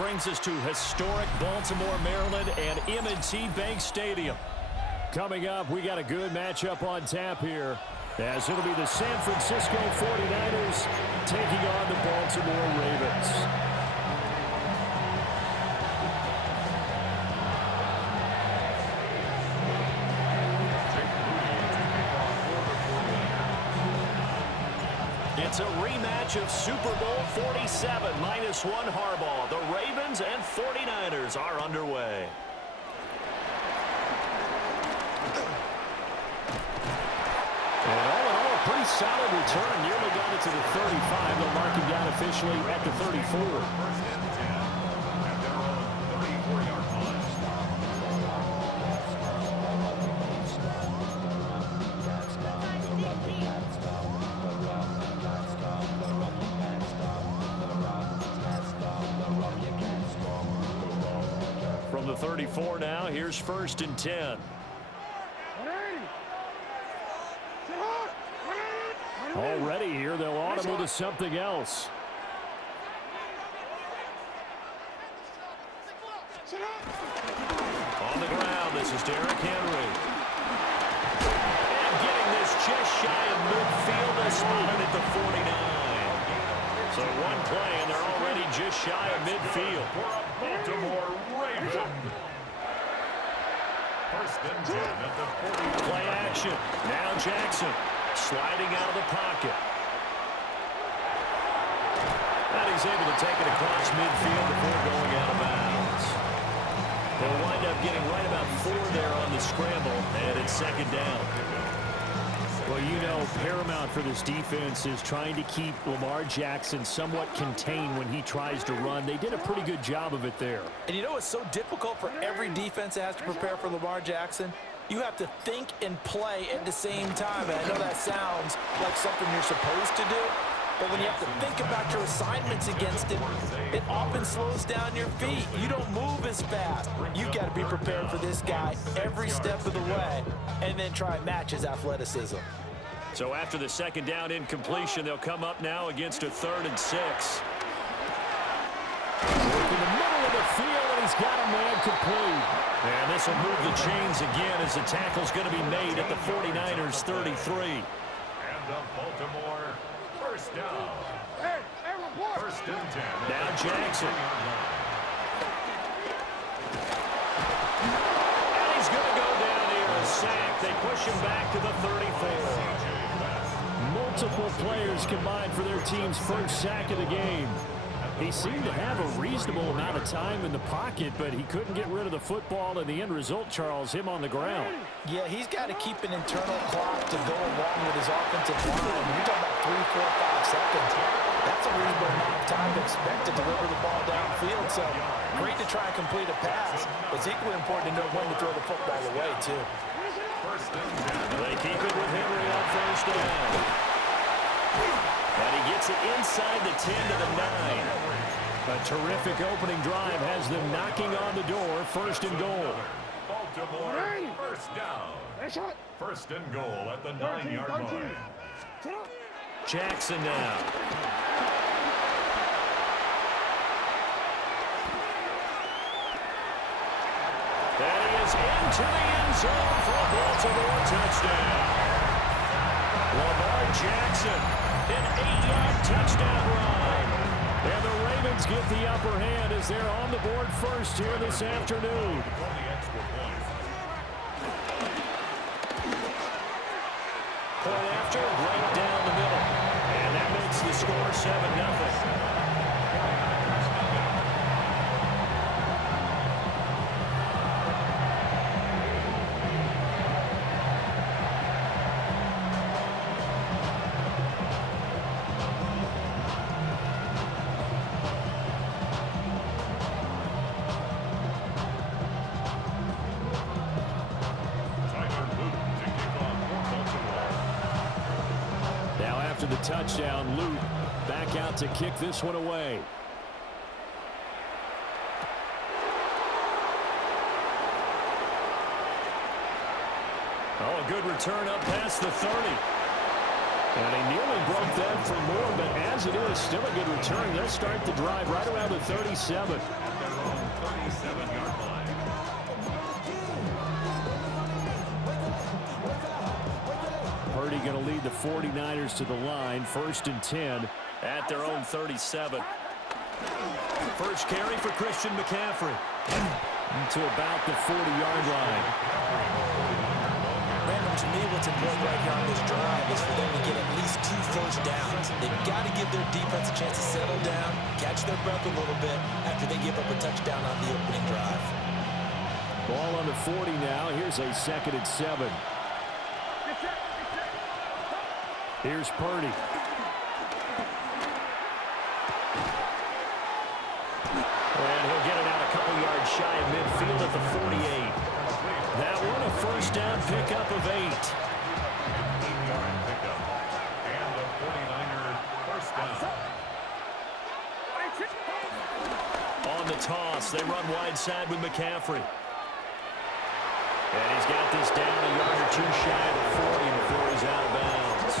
brings us to historic Baltimore, Maryland, and M&T Bank Stadium. Coming up, we got a good matchup on tap here, as it'll be the San Francisco 49ers taking on the Baltimore Ravens. It's a rematch of Super Bowl 47, -1 Harbaugh. The Ravens and 49ers are underway. And all in all, a pretty solid return. Nearly got it to the 35. They'll mark him down officially at the 34. From the 34 now, here's 1st and 10. Already here, they'll audible to something else. On the ground, this is Derrick Henry. And getting this just shy of midfield, is spotted at the 49. So one play, and they're already just shy of midfield. Baltimore Ravens. 1st and 10 at the 40. Play action. Now Jackson sliding out of the pocket. And he's able to take it across midfield before going out of bounds. They'll wind up getting right about 4 there on the scramble, and it's 2nd down. Well, you know, paramount for this defense is trying to keep Lamar Jackson somewhat contained when he tries to run. They did a pretty good job of it there. And you know it's so difficult for every defense that has to prepare for Lamar Jackson? You have to think and play at the same time. And I know that sounds like something you're supposed to do, but when you have to think about your assignments against him, it often slows down your feet. You don't move as fast. You've got to be prepared for this guy every step of the way and then try and match his athleticism. So after the 2nd down incompletion, they'll come up now against a 3rd and 6. Work in the middle of the field, and he's got a man complete. And this will move the chains again as the tackle's going to be made at the 49ers 33. And the Baltimore 1st down. 1st and 10. Now Jackson. And he's going to go down here, a sack. They push him back to the 34. Multiple players combined for their team's 1st sack of the game. He seemed to have a reasonable amount of time in the pocket, but he couldn't get rid of the football, and the end result, Charles, him on the ground. Yeah, he's got to keep an internal clock to go along with his offensive line. You're talking about 3, 4, 5 seconds. That's a reasonable amount of time to expect to deliver the ball downfield. So great to try and complete a pass, but it's equally important to know when to throw the football away, too. They keep it with Henry on 1st down. And he gets it inside the 10 to the 9. A terrific opening drive has them knocking on the door. 1st and goal. Baltimore 1st down. 1st and goal at the 9-yard line. Jackson now. And he is into the end zone for a Baltimore touchdown. Lamar Jackson, an 8-yard touchdown run. And the Ravens get the upper hand as they're on the board first here this afternoon. Point after, right down the middle. And that makes the score 7-0. The touchdown, Luke back out to kick this one away. Oh, a good return up past the 30. And he nearly broke that for more, but as it is, still a good return. They'll start the drive right around the 37. At their own 37-yard line. Purdy going to lead the 49ers to the line. 1st and 10 at their own 37. First carry for Christian McCaffrey to about the 40-yard line. Random, to me, what's important right here on this drive is for them to get at least 2 first downs. They've got to give their defense a chance to settle down, catch their breath a little bit after they give up a touchdown on the opening drive. Ball on the 40 now. Here's a 2nd and 7. Here's Purdy. And he'll get it out a couple yards shy of midfield at the 48. That one a first down pickup of 8. 18-yard pickup. And the 49ers first down. On the toss, they run wide side with McCaffrey. And he's got this down a yard or 2 shy of the 40 before he's out of bounds.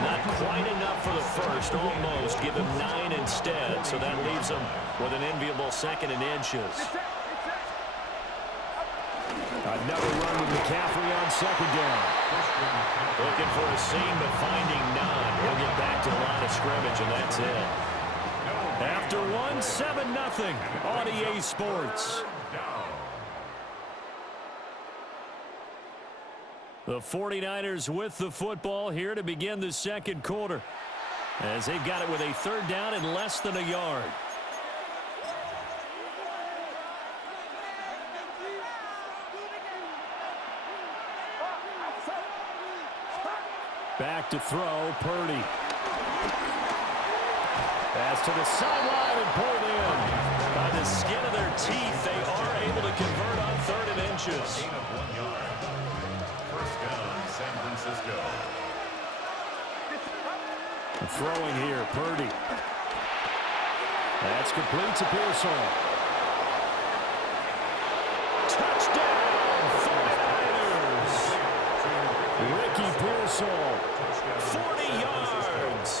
Not quite enough for the first, almost. Give him 9 instead, so that leaves him with an enviable 2nd and inches. Another run with McCaffrey on 2nd down. Looking for a seam, but finding none. He'll get back to the line of scrimmage, and that's it. After 1, 7-0 on EA Sports. The 49ers with the football here to begin the 2nd quarter, as they've got it with a 3rd down and less than a yard. Back to throw, Purdy. Pass to the sideline and pulled in. By the skin of their teeth, they are able to convert on 3rd and inches. Gain of 1 yard. First down, San Francisco. Throwing here, Purdy. That's complete to Pearson. Touchdown, 49ers. Ricky Pearsall, 40 yards.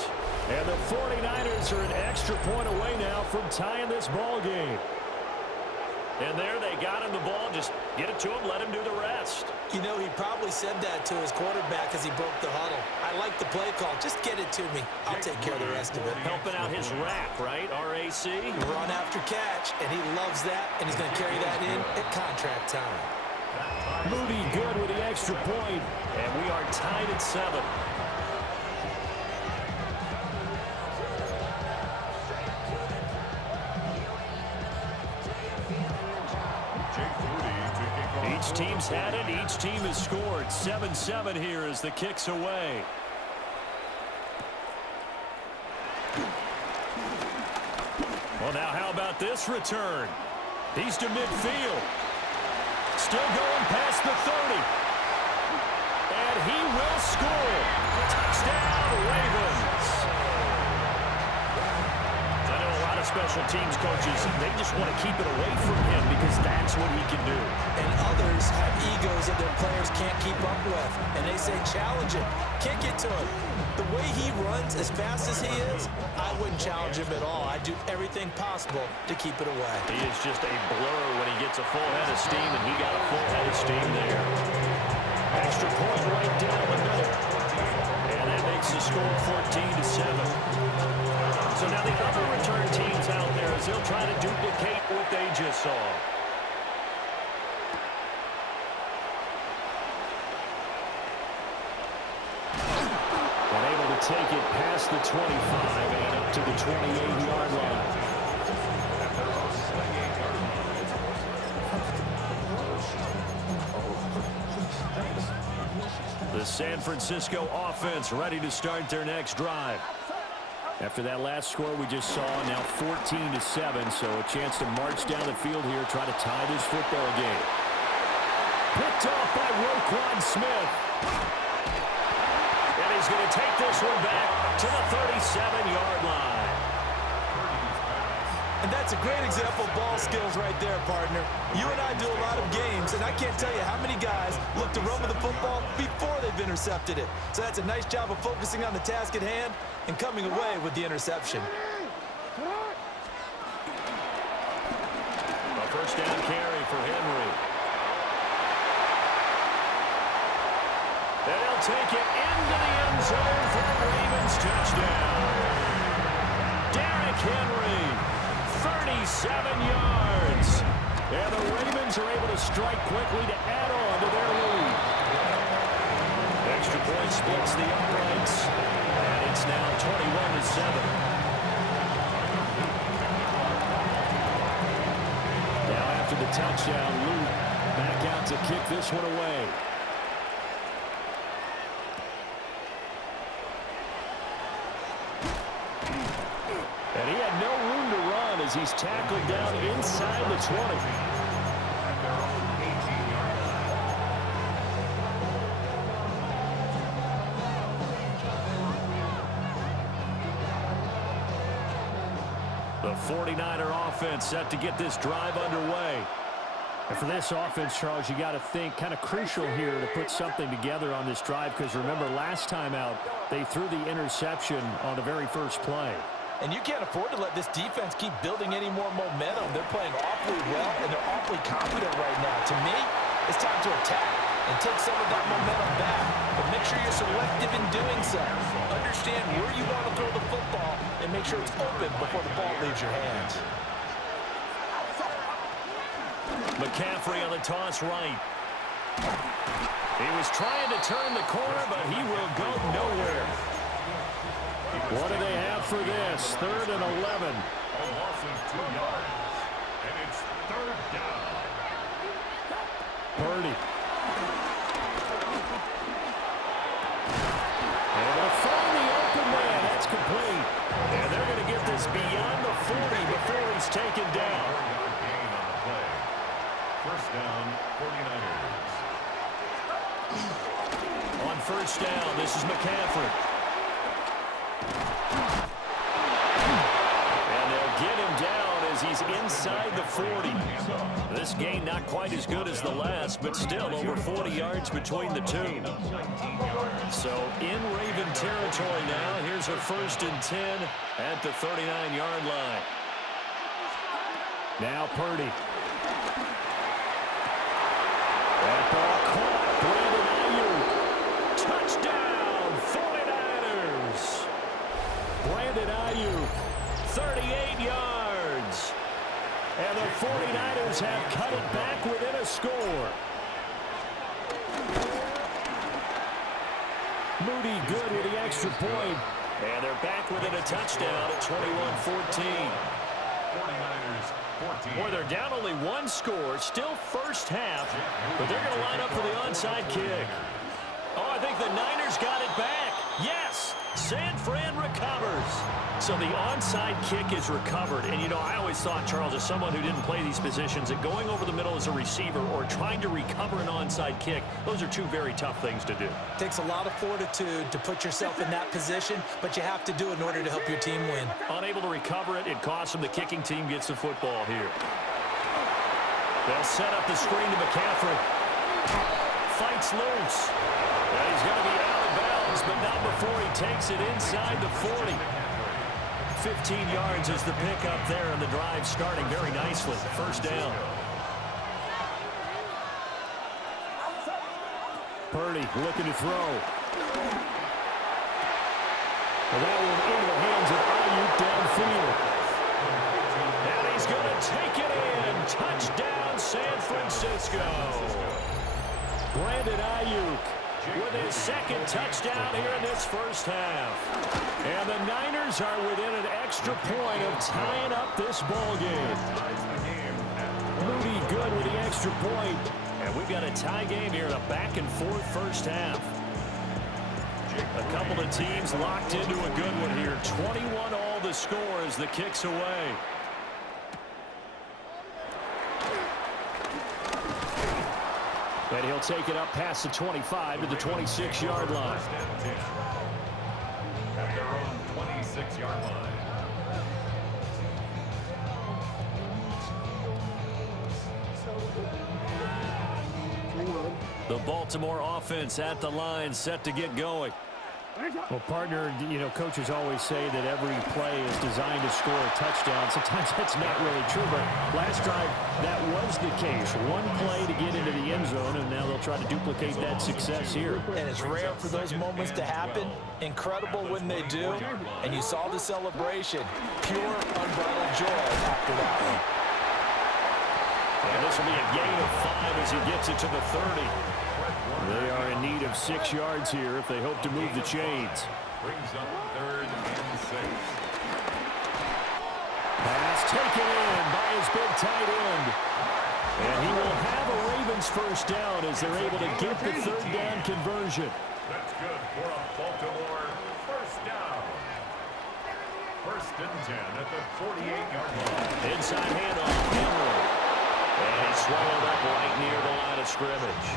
And the 49ers are an extra point away now from tying this ball game. And there they got him the ball. Just get it to him, let him do the rest. You know, he probably said that to his quarterback as he broke the huddle. I like the play call. Just get it to me. I'll take care of the rest of it. Helping out his rack, right? RAC. Run after catch, and he loves that, and he's going to carry that in at contract time. Moody good with the extra point, and we are tied at 7. Each team's had it. Each team has scored. 7-7 here as the kick's away. Well, now how about this return? He's to midfield. Still going past the 30. And he will score. Touchdown, Ravens. I know a lot of special teams coaches, they just want to keep it away from him because that's what he can do. And others have egos that their players can't keep up with. And they say, challenge him. Kick it to him. The way he runs as fast as he is, I wouldn't challenge him at all. I'd do everything possible to keep it away. He is just a blur when he gets a full head of steam, and he got a full head of steam there. Extra point right down the middle. And that makes the score 14-7. So now the other return teams out there, as they'll try to duplicate what they just saw. And able to take it past the 25 and up to the 28-yard line. The San Francisco offense ready to start their next drive. After that last score we just saw, now 14-7, so a chance to march down the field here, try to tie this football game. Picked off by Roquan Smith. And he's going to take this one back to the 37-yard line. And that's a great example of ball skills right there, partner. You and I do a lot of games, and I can't tell you how many guys look to run with the football before they've intercepted it. So that's a nice job of focusing on the task at hand and coming away with the interception. A first down carry for Henry. They'll take it into the end zone for a Ravens touchdown. Derrick Henry, 37 yards. And the Ravens are able to strike quickly to add on to their lead. Extra point splits the uprights, and it's now 21-7. Now after the touchdown, Luke back out to kick this one away. And he had no room to run as he's tackled down inside the 20. The 49er offense set to get this drive underway. And for this offense, Charles, you got to think kind of crucial here to put something together on this drive, because remember last time out they threw the interception on the very first play. And you can't afford to let this defense keep building any more momentum. They're playing awfully well, and they're awfully confident right now. To me, it's time to attack and take some of that momentum back. But make sure you're selective in doing so. Understand where you want to throw the football and make sure it's open before the ball leaves your hands. McCaffrey on the toss right. He was trying to turn the corner, but he will go nowhere. What do they have for this? 3rd and 11. A loss of 2 yards, and it's 3rd down. Purdy. Able to find the open man. That's complete. And they're going to get this beyond the 40 before he's taken down. 4-yard gain on the play. First down, 49ers. On first down, this is McCaffrey. And they'll get him down as he's inside the 40. This gain not quite as good as the last, but still over 40 yards between the two. So in Raven territory now, here's a 1st and 10 at the 39-yard line. Now Purdy. That ball caught. Brandon Ayuk. Touchdown, 49ers. Brandon Ayuk, 38 yards. And the 49ers have cut it back within a score. Moody good with the extra point. And they're back within a touchdown at 21-14. 49ers, 14. Boy, they're down only one score. Still first half, but they're going to line up for the onside kick. Oh, I think the Niners got it back. Yes, San Fran recovers. So the onside kick is recovered. And, you know, I always thought, Charles, as someone who didn't play these positions, that going over the middle as a receiver or trying to recover an onside kick, those are two very tough things to do. Takes a lot of fortitude to put yourself in that position, but you have to do it in order to help your team win. Unable to recover it, it costs them. The kicking team gets the football here. They'll set up the screen to McCaffrey. Fights loose. Now he's going to be out of bounds, but not before he takes it inside the 40. 15 yards is the pickup there, and the drive starting very nicely. First down. Purdy looking to throw. Well, that one into the hands of Ayuk downfield. And he's going to take it in. Touchdown, San Francisco. Brandon Ayuk with his second touchdown here in this first half. And the Niners are within an extra point of tying up this ball game. Moody good with the extra point. And we've got a tie game here in a back-and-forth first half. A couple of teams locked into a good one here. 21 all the score as the kick's away. And he'll take it up past the 25 to the 26-yard line. At their own 26-yard line. The Baltimore offense at the line, set to get going. Well, partner, coaches always say that every play is designed to score a touchdown. Sometimes that's not really true, but last drive, that was the case. One play to get into the end zone, and now they'll try to duplicate that success here. And it's rare for those moments to happen. Incredible when they do. And you saw the celebration. Pure, unbridled joy after that one. And this will be a gain of 5 as he gets it to the 30. They are in need of 6 yards here if they hope to move the chains. Brings up 3rd and 6. Pass taken in by his big tight end. And he will have a Ravens first down as they're able to get the 3rd down conversion. That's good for a Baltimore first down. 1st and 10 at the 48-yard line. Inside handoff, Henry. And he's swallowed up right near the line of scrimmage.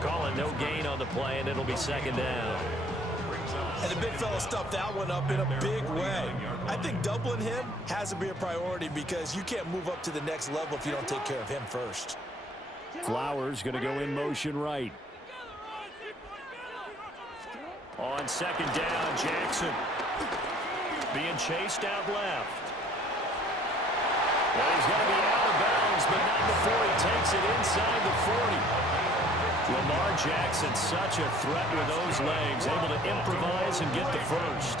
Calling no gain on the play, and it'll be 2nd down. And the big fella stuffed that one up in a big way. I think doubling him has to be a priority because you can't move up to the next level if you don't take care of him first. Flowers going to go in motion right. On 2nd down, Jackson being chased out left. Well, he's going to be out of bounds, but not before he takes it inside the 40. Lamar Jackson, such a threat with those legs, able to improvise and get the first.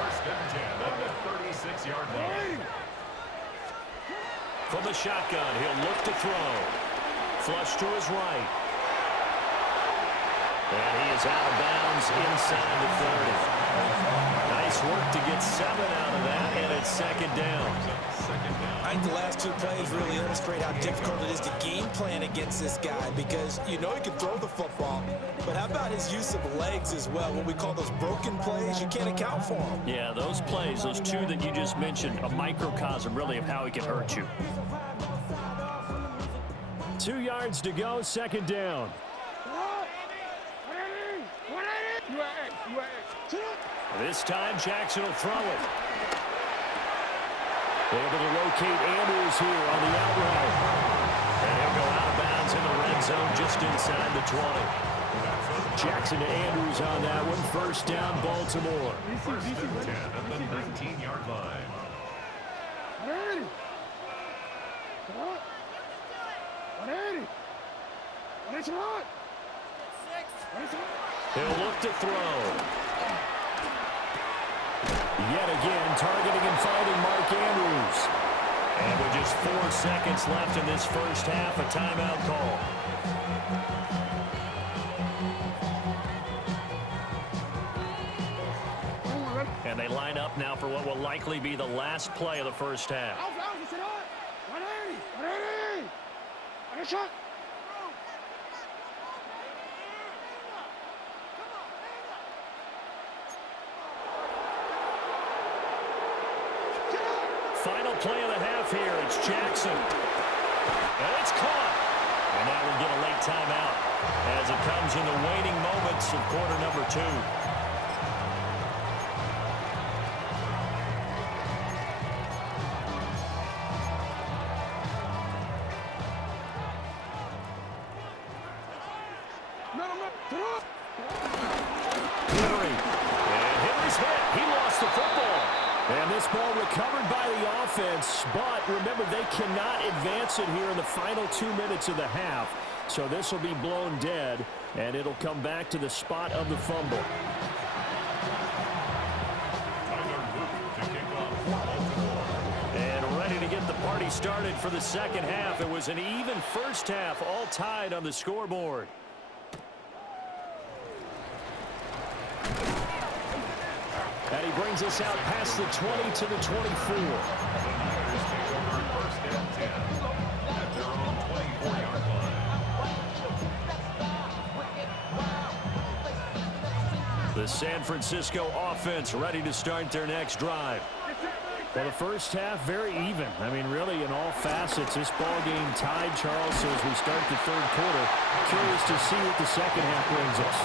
1st and 10 at the 36-yard line. From the shotgun, he'll look to throw. Flush to his right. And he is out of bounds inside the 30. Nice work to get 7 out of that, and it's 2nd down. I think the last 2 plays really illustrate how difficult it is to game plan against this guy because you know he can throw the football, but how about his use of legs as well? What we call those broken plays, you can't account for them. Yeah, those plays, those 2 that you just mentioned, a microcosm really of how he can hurt you. 2 yards to go, 2nd down. This time, Jackson will throw it. Able to locate Andrews here on the out route. And he'll go out of bounds in the red zone just inside the 20. Jackson to Andrews on that one. 1st down, Baltimore. 1st and 10 at the 19-yard line. He'll look to throw. Yet again, targeting and finding Mark Andrews. And with just 4 seconds left in this first half, a timeout call. And they line up now for what will likely be the last play of the first half. Final play of the half here. It's Jackson. And it's caught. And now we'll get a late timeout as it comes in the waning moments of quarter number 2. Henry. And Henry's hit. He lost the football. And this ball recovered by the offense, but remember, they cannot advance it here in the final 2 minutes of the half. So this will be blown dead, and it'll come back to the spot of the fumble. And ready to get the party started for the second half. It was an even first half, all tied on the scoreboard. And he brings us out past the 20 to the 24. The San Francisco offense ready to start their next drive. Well, the first half, very even. I mean, really, in all facets, this ball game tied, Charles. So as we start the 3rd quarter, curious to see what the second half brings us.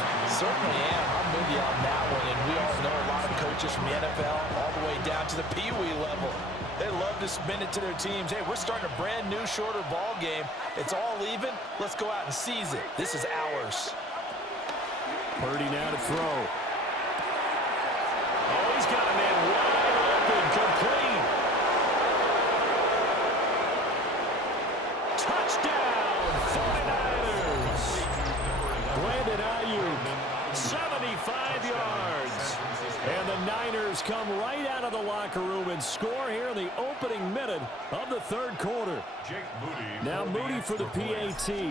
Certainly am. I'm with you on that one. And we all know a lot of coaches from the NFL all the way down to the Pee Wee level. They love to to spin it to their teams. Hey, we're starting a brand new, shorter ball game. It's all even. Let's go out and seize it. This is ours. Purdy now to throw. Oh, he's got a man wide open, complete. Touchdown, 49ers. Brandon Ayuk. 75 yards. And the Niners come right out of the locker room and score here in the opening minute of the third quarter. Jake Moody. Now Moody for the PAT. The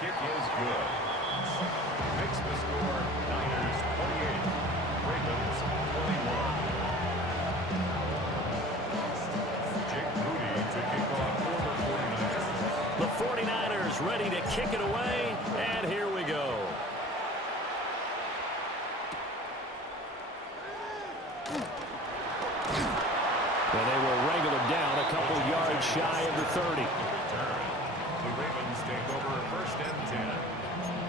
kick is good. Makes the score Niners 28, Ravens 21. Jake Moody to kick off for the 49ers. The 49ers ready to kick it away, and here we go. And they will wrangle him down a couple yards shy of the 30. The Ravens take over first and 10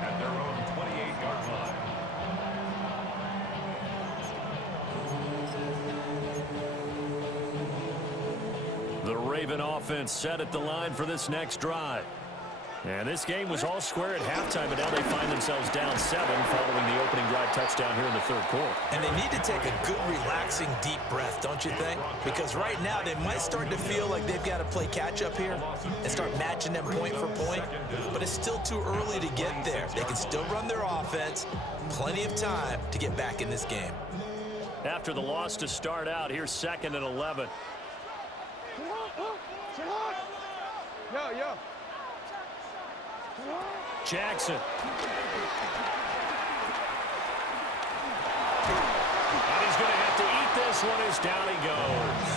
at their own 28-yard line. The Raven offense set at the line for this next drive. And this game was all square at halftime, but now they find themselves down 7 following the opening drive touchdown here in the third quarter. And they need to take a good, relaxing, deep breath, don't you think? Because right now they might start to feel like they've got to play catch-up here and start matching them point for point. But it's still too early to get there. They can still run their offense. Plenty of time to get back in this game. After the loss to start out, here's 2nd and 11. Yo. Jackson. And he's going to have to eat this one as down he goes.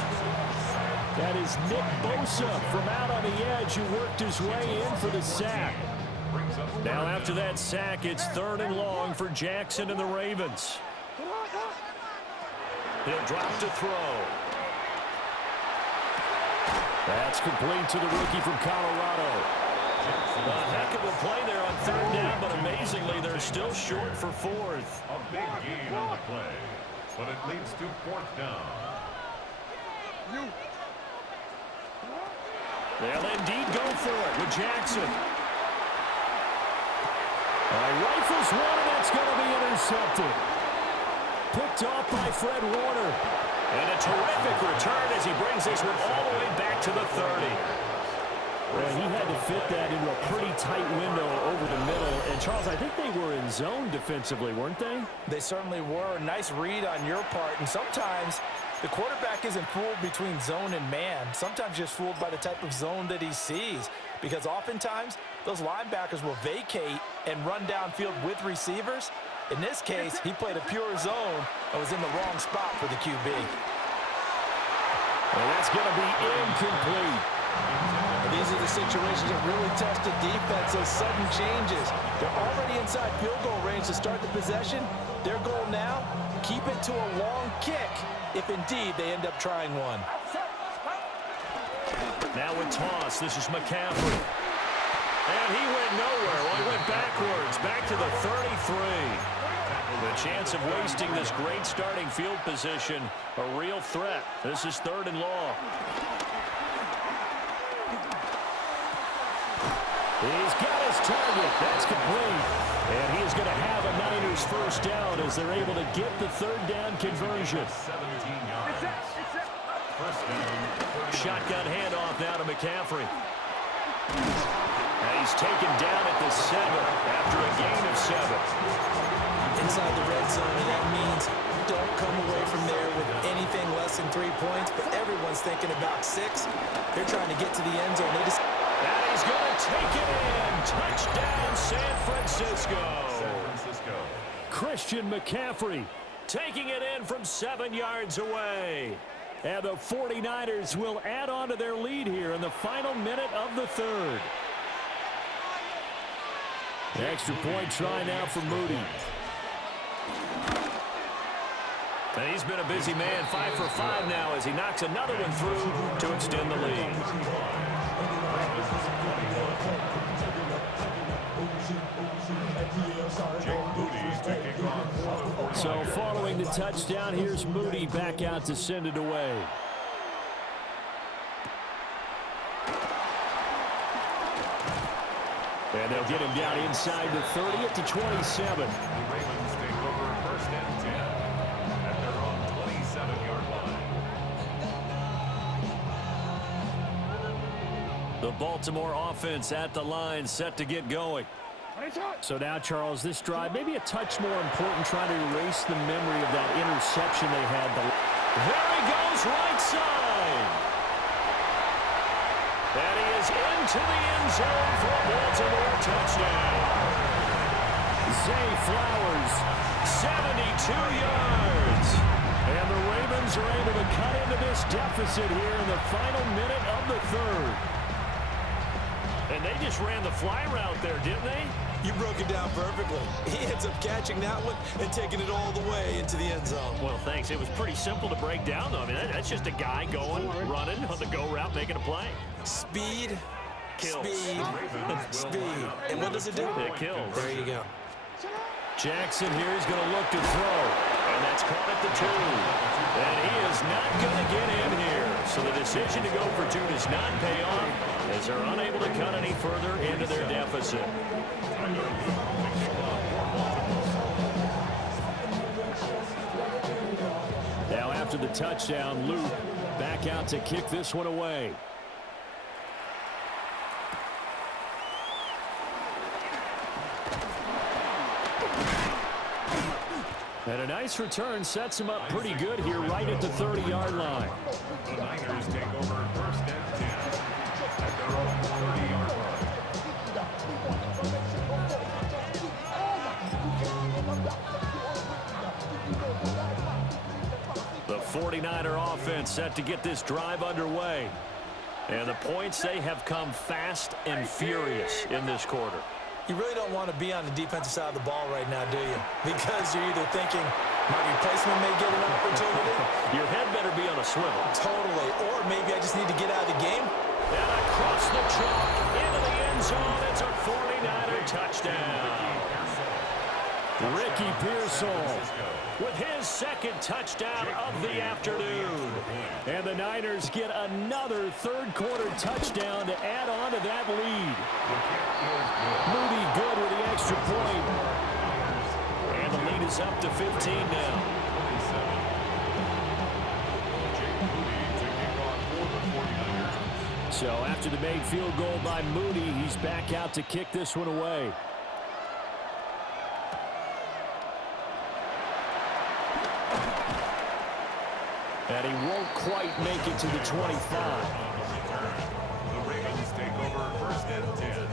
That is Nick Bosa from out on the edge who worked his way in for the sack. Now after that sack, it's 3rd and long for Jackson and the Ravens. He'll drop to throw. That's complete to the rookie from Colorado. A heck of a play there on 3rd down, but amazingly, they're still short for 4th. A big gain on the play, but it leads to 4th down. They'll indeed go for it with Jackson. Rifles one, and that's going to be intercepted. Picked off by Fred Warner. And a terrific return as he brings this one all the way back to the 30. Well, he had to fit that into a pretty tight window over the middle. And, Charles, I think they were in zone defensively, weren't they? They certainly were. Nice read on your part. And sometimes the quarterback isn't fooled between zone and man. Sometimes just fooled by the type of zone that he sees. Because oftentimes, those linebackers will vacate and run downfield with receivers. In this case, he played a pure zone and was in the wrong spot for the QB. And that's going to be incomplete. These are the situations that really test the defense, those sudden changes. They're already inside field goal range to start the possession. Their goal now, keep it to a long kick, if indeed they end up trying one. Now with toss, this is McCaffrey. And he went nowhere. Well, he went backwards, back to the 33. The chance of wasting this great starting field position, a real threat. This is 3rd and long. He's got his target. That's complete. And he is going to have a Niners first down as they're able to get the 3rd down conversion. 17 yards. First down. Shotgun handoff now to McCaffrey. And he's taken down at the 7 after a gain of 7. Inside the red zone, and that means don't come away from there with anything less than 3 points, but everyone's thinking about 6. They're trying to get to the end zone. They just... And he's going to take it in. Touchdown, San Francisco. Christian McCaffrey taking it in from 7 yards away. And the 49ers will add on to their lead here in the final minute of the 3rd. Extra point try now for Moody. And he's been a busy man, 5 for 5 now as he knocks another one through to extend the lead. So following the touchdown, here's Moody back out to send it away. And they'll get him down inside the 30 at the 27. The Ravens take over 1st and 10 at their own 27-yard line. The Baltimore offense at the line, set to get going. So now, Charles, this drive maybe a touch more important, trying to erase the memory of that interception they had. There he goes, right side. And he is into the end zone for a Baltimore touchdown. Zay Flowers, 72 yards. and the Ravens are able to cut into this deficit here in the final minute of the third. And they just ran the fly route there, didn't they? You broke it down perfectly. He ends up catching that one and taking it all the way into the end zone. Well, thanks. It was pretty simple to break down, though. I mean, that's just a guy going, running on the go route, making a play. Speed, Kills. speed, speed. And what does it do? It kills. There you go. Jackson here is going to look to throw. And that's caught at the 2. And he is not going to get in here. So the decision to go for 2 does not pay off as they're unable to cut any further into their deficit. Now after the touchdown, Luke back out to kick this one away. And a nice return sets him up pretty good here right at the 30-yard line. The Niners take over 1st and 10 at their own 30-yard line. The 49er offense set to get this drive underway. And the points, they have come fast and furious in this quarter. You really don't want to be on the defensive side of the ball right now, do you? Because you're either thinking my replacement may get an opportunity. Your head better be on a swivel. Totally. Or maybe I just need to get out of the game. And across the chalk into the end zone. It's a 49er touchdown. Ricky Pearsall with his second touchdown of the afternoon. And the Niners get another third-quarter touchdown to add on to that lead. Moody good with the extra point. And the lead is up to 15 now. So after the made field goal by Moody, he's back out to kick this one away. And he won't quite make it to the 25. The Ravens take over 1st and 10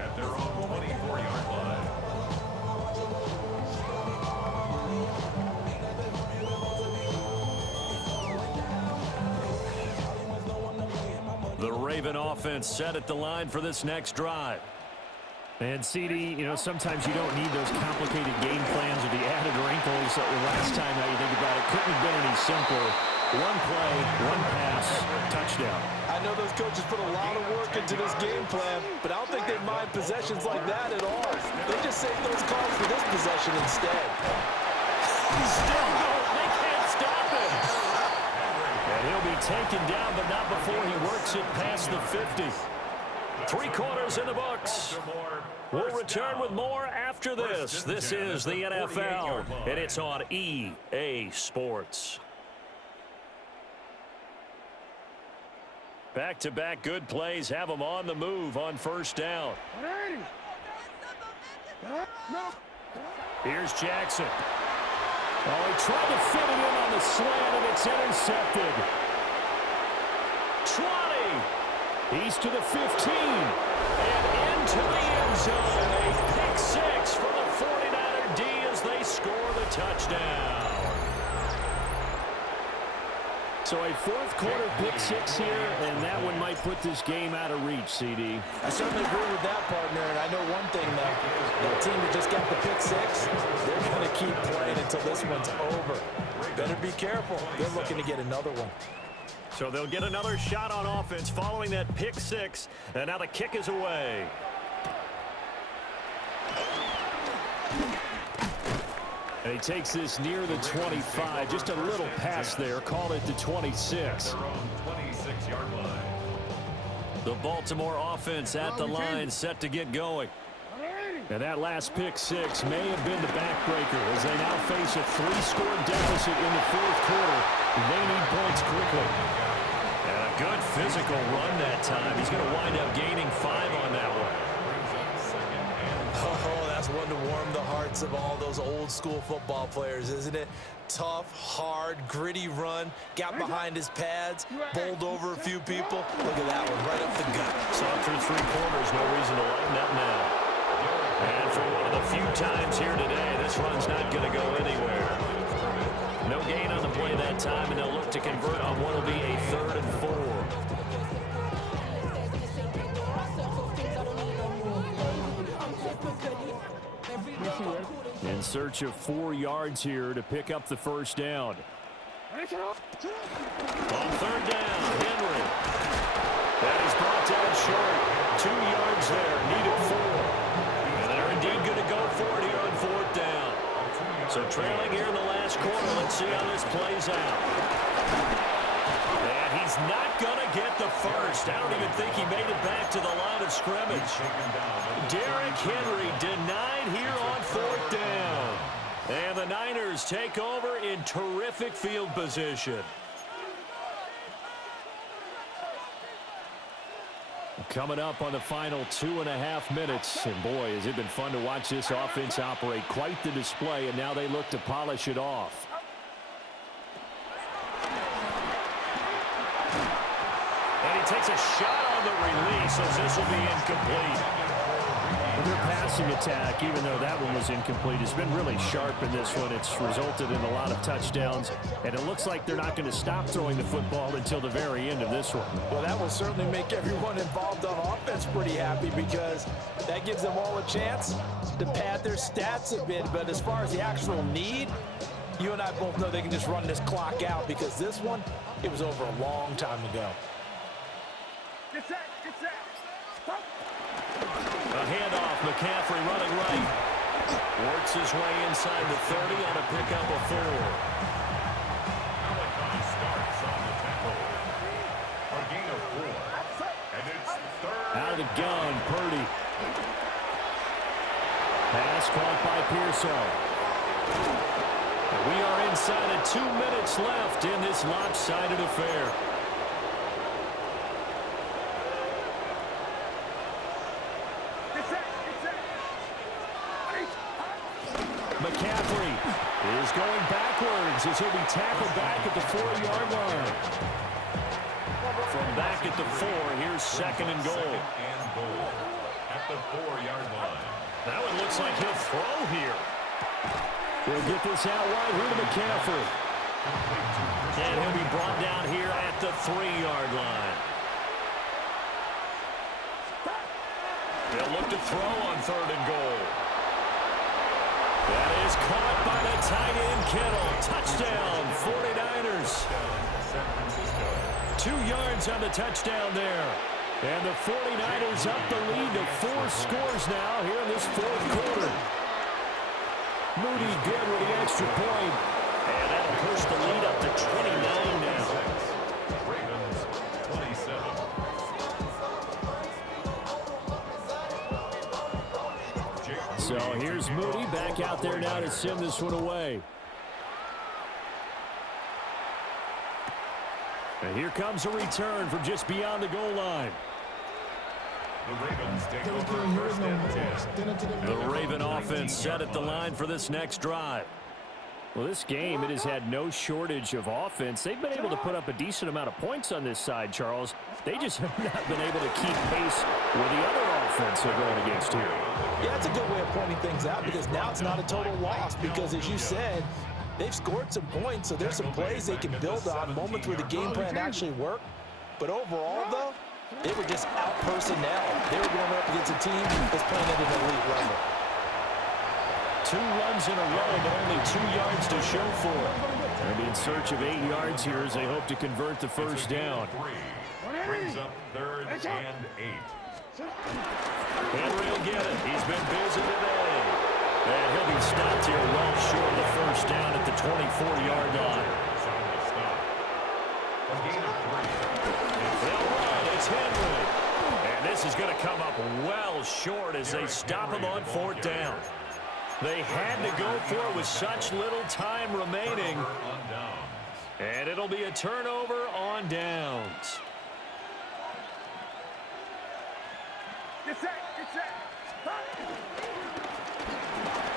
at their own 24-yard line. The Raven offense set at the line for this next drive. And CD, you know, sometimes you don't need those complicated game plans or the added wrinkles. Last time, now you think about it, couldn't have been any simpler. One play, one pass, touchdown. I know those coaches put a lot of work into this game plan, but I don't think they mind possessions like that at all. They just save those calls for this possession instead. He's still going. They can't stop him. And he'll be taken down, but not before he works it past the 50. 3 quarters in the books. We'll return with more after this. This is the NFL, and it's on EA Sports. Back-to-back good plays have them on the move on first down. Here's Jackson. Oh, he tried to fit it in on the slant, and it's intercepted. 20. He's to the 15. And into the end zone. A pick 6 for the 49er D as they score the touchdown. So a fourth-quarter pick 6 here, and that one might put this game out of reach, CD. I certainly agree with that, partner, and I know one thing, though. The team that just got the pick 6, they're going to keep playing until this one's over. Better be careful. They're looking to get another one. So they'll get another shot on offense following that pick 6, and now the kick is away. And he takes this near the 25. Just a little pass there. Call it the 26. Their own 26-yard line. The Baltimore offense at the line, set to get going. And that last pick six may have been the backbreaker as they now face a 3-score deficit in the fourth quarter. They need points quickly. And a good physical run that time. He's going to wind up gaining 5 on that one. Oh, that's one to warm the hearts of all those old school football players, isn't it? Tough, hard, gritty run. Got behind his pads, bowled over a few people. Look at that one, right up the gut. Saw through 3 quarters, no reason to lighten up now. And for one of the few times here today, this run's not going to go anywhere. No gain on the play that time, and they'll look to convert on what will be a 3rd and 4. In search of 4 yards here to pick up the first down. On 3rd down, Henry. That is brought down short. 2 yards there, needed 4. And they're indeed going to go for it here on 4th down. So trailing here in the last quarter. Let's see how this plays out. And he's not going to get the first. I don't even think he made it back to the line of scrimmage. Derrick Henry denied here on 4th down. And the Niners take over in terrific field position. Coming up on the final 2.5 minutes. And boy, has it been fun to watch this offense operate. Quite the display, and now they look to polish it off. And he takes a shot on the release as this will be incomplete. Their passing attack, even though that one was incomplete, has been really sharp in this one. It's resulted in a lot of touchdowns, and it looks like they're not going to stop throwing the football until the very end of this one. Well, that will certainly make everyone involved on offense pretty happy because that gives them all a chance to pad their stats a bit. But as far as the actual need, you and I both know they can just run this clock out because this one, it was over a long time ago. A handoff, McCaffrey running right. Works his way inside the 30 on a pickup of 4. Malachi starts on the tackle. A gain of 4. And it's 3rd. Out of the gun, Purdy. Pass caught by Pearson. We are inside of 2 minutes left in this lopsided affair. McCaffrey is going backwards as he'll be tackled back at the 4-yard line. From back at the 4, here's 2nd and goal. And goal at the 4-yard line. That one looks like he'll throw here. We'll get this out wide here to McCaffrey. And he'll be brought down here at the 3-yard line. They'll look to throw on 3rd and goal. That is caught by the tight end, Kittle. Touchdown, 49ers. 2 yards on the touchdown there. And the 49ers up the lead to 4 scores now here in this 4th quarter. Moody good with the extra point. And that'll push the lead up to 29 now. Ravens 27. So here's Moody back out there now to send this one away. And here comes a return from just beyond the goal line. The Ravens take over 1st and 10. The Raven offense set at the line for this next drive. Well, this game, it has had no shortage of offense. They've been able to put up a decent amount of points on this side, Charles. They just have not been able to keep pace with the other offense they're going against here. Yeah, that's a good way of pointing things out because now it's not a total loss because, as you said, they've scored some points, so there's some plays they can build on, moments where the game plan actually worked. But overall, though, they were just out-personnel. They were going up against a team that's playing at an elite level. 2 runs in a row, but only 2 yards to show for it. They'll be in search of 8 yards here as they hope to convert the first down. 3. Brings up 3rd and 8. Henry will get it. He's been busy today. And he'll be stopped here well short of the first down at the 24-yard line. They'll run. It's Henry. And this is going to come up well short as they stop him on fourth down. They had to go for it with such little time remaining. And it'll be a turnover on downs.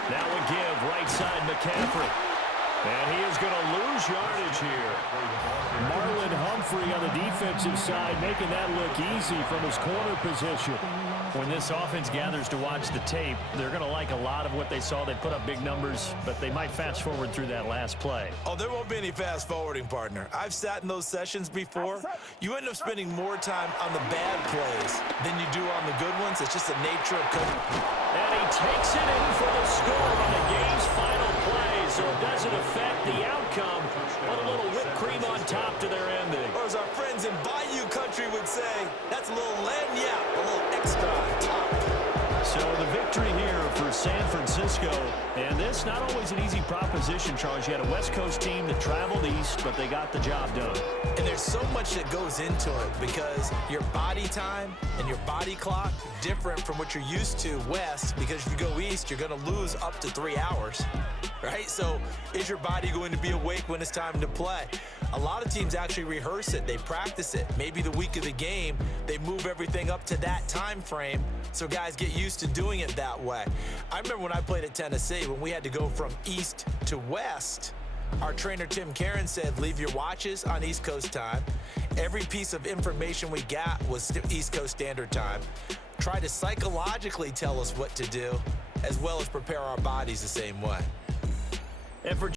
Now a give right side McCaffrey. And he is going to lose yardage here. Marlon Humphrey on the defensive side making that look easy from his corner position. When this offense gathers to watch the tape, they're going to like a lot of what they saw. They put up big numbers, but they might fast forward through that last play. Oh, there won't be any fast forwarding, partner. I've sat in those sessions before. You end up spending more time on the bad plays than you do on the good ones. It's just the nature of coaching. And he takes it in for the score on the game's final play, so it doesn't affect the outcome, but a little whipped cream on top to their ending. Or as our friends in Bayou Country would say, that's a little lagniappe, a little extra on top. So the victory here for San Francisco, and this not always an easy proposition, Charles. You had a West Coast team that traveled east, but they got the job done. And there's so much that goes into it because your body time and your body clock different from what you're used to west, because if you go east, you're going to lose up to 3 hours, right? So is your body going to be awake when it's time to play? A lot of teams actually rehearse it. They practice it. Maybe the week of the game, they move everything up to that time frame so guys get used to doing it that way. I remember when I played at Tennessee, when we had to go from east to west, our trainer Tim Karen said, leave your watches on East Coast time. Every piece of information we got was East Coast Standard Time. Try to psychologically tell us what to do, as well as prepare our bodies the same way. And for